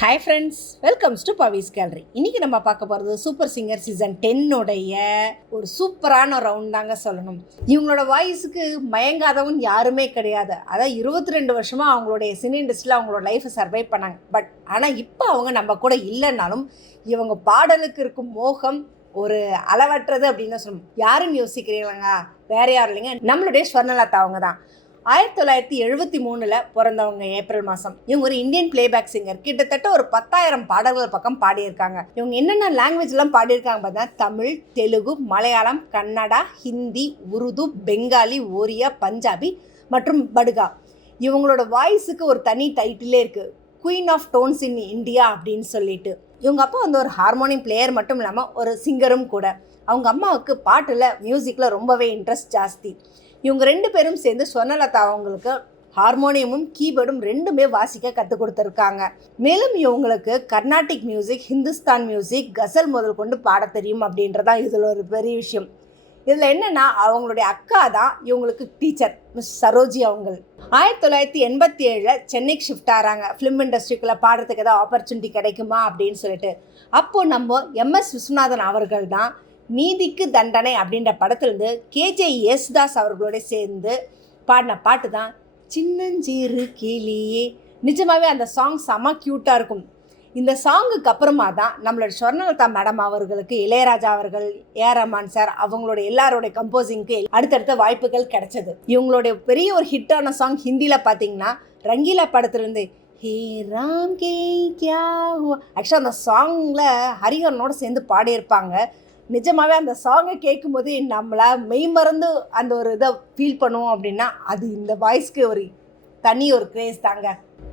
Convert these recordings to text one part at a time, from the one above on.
Hi friends, welcomes to Pavi's gallery. இன்றைக்கி நம்ம பார்க்க போகிறது சூப்பர் சிங்கர் சீசன் 10 ஒரு சூப்பரான ரவுண்ட் தாங்க சொல்லணும். இவங்களோட வாய்ஸுக்கு மயங்காதவன் யாருமே கிடையாது. அதான் 22 வருஷமாக அவங்களுடைய சினி இண்டஸ்ட்ரியில் அவங்களோட லைஃப்பை சர்வை பண்ணாங்க. ஆனால் இப்போ அவங்க நம்ம கூட இல்லைன்னாலும் இவங்க பாடலுக்கு இருக்கும் மோகம் ஒரு அளவற்றது அப்படின்னு சொல்லணும். யாருன்னு யோசிக்கிறீங்களா? வேற யாரும் இல்லைங்க, நம்மளுடைய ஸ்வர்ணலதா அவங்க தான். 1973 பிறந்தவங்க. ஏப்ரல் மாதம். இவங்க ஒரு இந்தியன் பிளேபேக் சிங்கர். கிட்டத்தட்ட ஒரு 10,000 பாடல்கள் பக்கம் பாடியிருக்காங்க. இவங்க என்னென்ன லாங்குவேஜ்லாம் பாடியிருக்காங்க பார்த்தீங்கன்னா, தமிழ், தெலுங்கு, மலையாளம், கன்னடா, ஹிந்தி, உருது, பெங்காலி, ஒரியா, பஞ்சாபி மற்றும் படுகா. இவங்களோட வாய்ஸுக்கு ஒரு தனி டைட்டிலே இருக்குது, queen of tones in India அப்படின்னு சொல்லிட்டு. இவங்க அப்பா ஒரு ஹார்மோனியம் பிளேயர் மட்டும் இல்லாமல் ஒரு சிங்கரும் கூட. அவங்க அம்மாவுக்கு பாட்டில் மியூசிக்கில் ரொம்பவே இன்ட்ரெஸ்ட் ஜாஸ்தி. இவங்க 2 பேரும் சேர்ந்து ஸ்வர்ணலதா அவங்களுக்கு ஹார்மோனியமும் கீபோர்டும் 2மே வாசிக்க கற்றுக் கொடுத்துருக்காங்க. மேலும் இவங்களுக்கு கர்நாடிக் மியூசிக், ஹிந்துஸ்தான் மியூசிக், கசல் முதல் கொண்டு பாட தெரியும் அப்படின்றதான் இதில் ஒரு பெரிய விஷயம். இதில் என்னென்னா, அவங்களுடைய அக்கா தான் இவங்களுக்கு டீச்சர், மிஸ் சரோஜி அவங்க. 1987 சென்னைக்கு ஷிஃப்ட் ஆகிறாங்க. ஃபிலிம் இண்டஸ்ட்ரிக்குள்ளே பாடுறதுக்கு ஏதாவது ஆப்பர்ச்சுனிட்டி கிடைக்குமா அப்படின்னு சொல்லிட்டு. அப்போது நம்ம MS விஸ்வநாதன் அவர்கள் தான் நீதிக்கு தண்டனை அப்படின்ற படத்துலேருந்து KJ யேசுதாஸ் அவர்களோட சேர்ந்து பாடின பாட்டு தான் சின்னஞ்சிறு கிளியே. நிஜமாகவே அந்த சாங் செம க்யூட்டாக இருக்கும். இந்த சாங்குக்கு அப்புறமா தான் நம்மளோட ஸ்வர்ணலதா மேடம் அவர்களுக்கு இளையராஜா அவர்கள், AR ரஹ்மான் சார் அவங்களோட எல்லாரோடைய கம்போசிங்க்கு அடுத்தடுத்த வாய்ப்புகள் கிடைச்சது. இவங்களுடைய பெரிய ஒரு ஹிட்டான சாங் ஹிந்தியில் பார்த்தீங்கன்னா, ரங்கீலா படத்துலேருந்து ஹே ராம் கே கியா ஹுவா. ஆக்சுவலாக அந்த சாங்கில் ஹரிஹரனோடு சேர்ந்து பாடியிருப்பாங்க. நிஜமாகவே அந்த சாங்கை கேட்கும்போது நம்மளை மெய்மறந்து அந்த ஒரு இதை ஃபீல் பண்ணுவோம். அப்படின்னா அது இந்த வாய்ஸ்க்கு ஒரு தனி ஒரு கிரேஸ் தாங்க.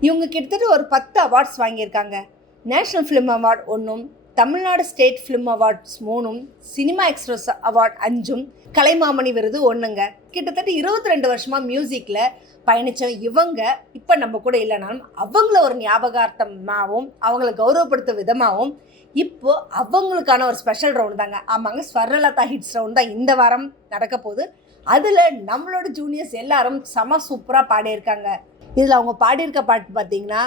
இவங்க கிட்டத்தட்ட ஒரு 10 அவார்ட்ஸ் வாங்கியிருக்காங்க. National film award 1, Tamil Nadu state film awards 3, cinema express award 5, Kalaimamani விருது 1ங்க. கிட்டத்தட்ட 22 வருஷமாக மியூசிக்கில் பயணித்த இவங்க இப்போ நம்ம கூட இல்லைனாலும் அவங்கள ஒரு ஞாபகார்த்தமாகவும் அவங்கள கௌரவப்படுத்தும் விதமாகவும் இப்போ அவங்களுக்கான ஒரு ஸ்பெஷல் ரவுண்ட் தாங்க. ஆமாங்க, ஸ்வர்ணலதா ஹிட்ஸ் ரவுண்ட் தான் இந்த வாரம் நடக்க போகுது. அதில் நம்மளோட ஜூனியர்ஸ் எல்லாரும் செம சூப்பராக பாடியிருக்காங்க. இதில் அவங்க பாடியிருக்க பாட்டு பார்த்தீங்கன்னா,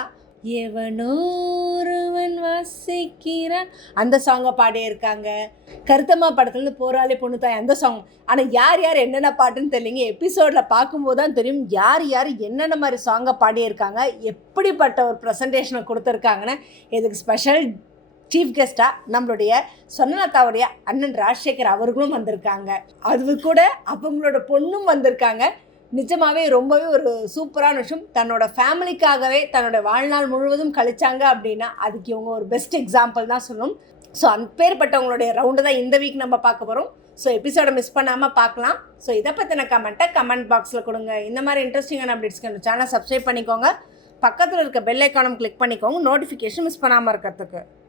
எவனோருவன் வாசிக்கிறான் அந்த சாங்கை பாடியிருக்காங்க. கருத்தம்மா படத்துலேருந்து போராளி பொண்ணு தாய் அந்த சாங். ஆனால் யார் யார் என்னென்ன பாட்டுன்னு தெரியலைங்க. எபிசோடில் பார்க்கும்போது தான் தெரியும் யார் யார் என்னென்ன மாதிரி சாங்கை பாடியிருக்காங்க, எப்படிப்பட்ட ஒரு ப்ரெசன்டேஷனை கொடுத்துருக்காங்கன்னு. இதுக்கு ஸ்பெஷல் சீஃப் கெஸ்ட்டாக நம்மளுடைய ஸ்வர்ணலதாவுடைய அண்ணன் ராஜசேகர் அவர்களும் வந்திருக்காங்க. அது கூட அவங்களோட பொண்ணும் வந்திருக்காங்க. நிஜமாகவே ரொம்பவே ஒரு சூப்பரான விஷயம். தன்னோட ஃபேமிலிக்காகவே தன்னோட வாழ்நாள் முழுவதும் கழிச்சாங்க அப்படின்னா அதுக்கு இவங்க ஒரு பெஸ்ட் எக்ஸாம்பிள் தான் சொல்லணும். ஸோ அப்பேற்பட்டவங்களுடைய ரவுண்டு தான் இந்த வீக் நம்ம பார்க்க போகிறோம். ஸோ எபிசோடை மிஸ் பண்ணாமல் பார்க்கலாம். ஸோ இதை பற்றின கமெண்ட்டை கமெண்ட் பாக்ஸில் கொடுங்க. இந்த மாதிரி இன்ட்ரெஸ்டிங்கான அப்டேட்ஸ்க்கு சேனலை சப்ஸ்கிரைப் பண்ணிக்கோங்க. பக்கத்தில் இருக்க பெல் ஐக்கானும் கிளிக் பண்ணிக்கோங்க, நோட்டிஃபிகேஷன் மிஸ் பண்ணாமல் இருக்கிறதுக்கு.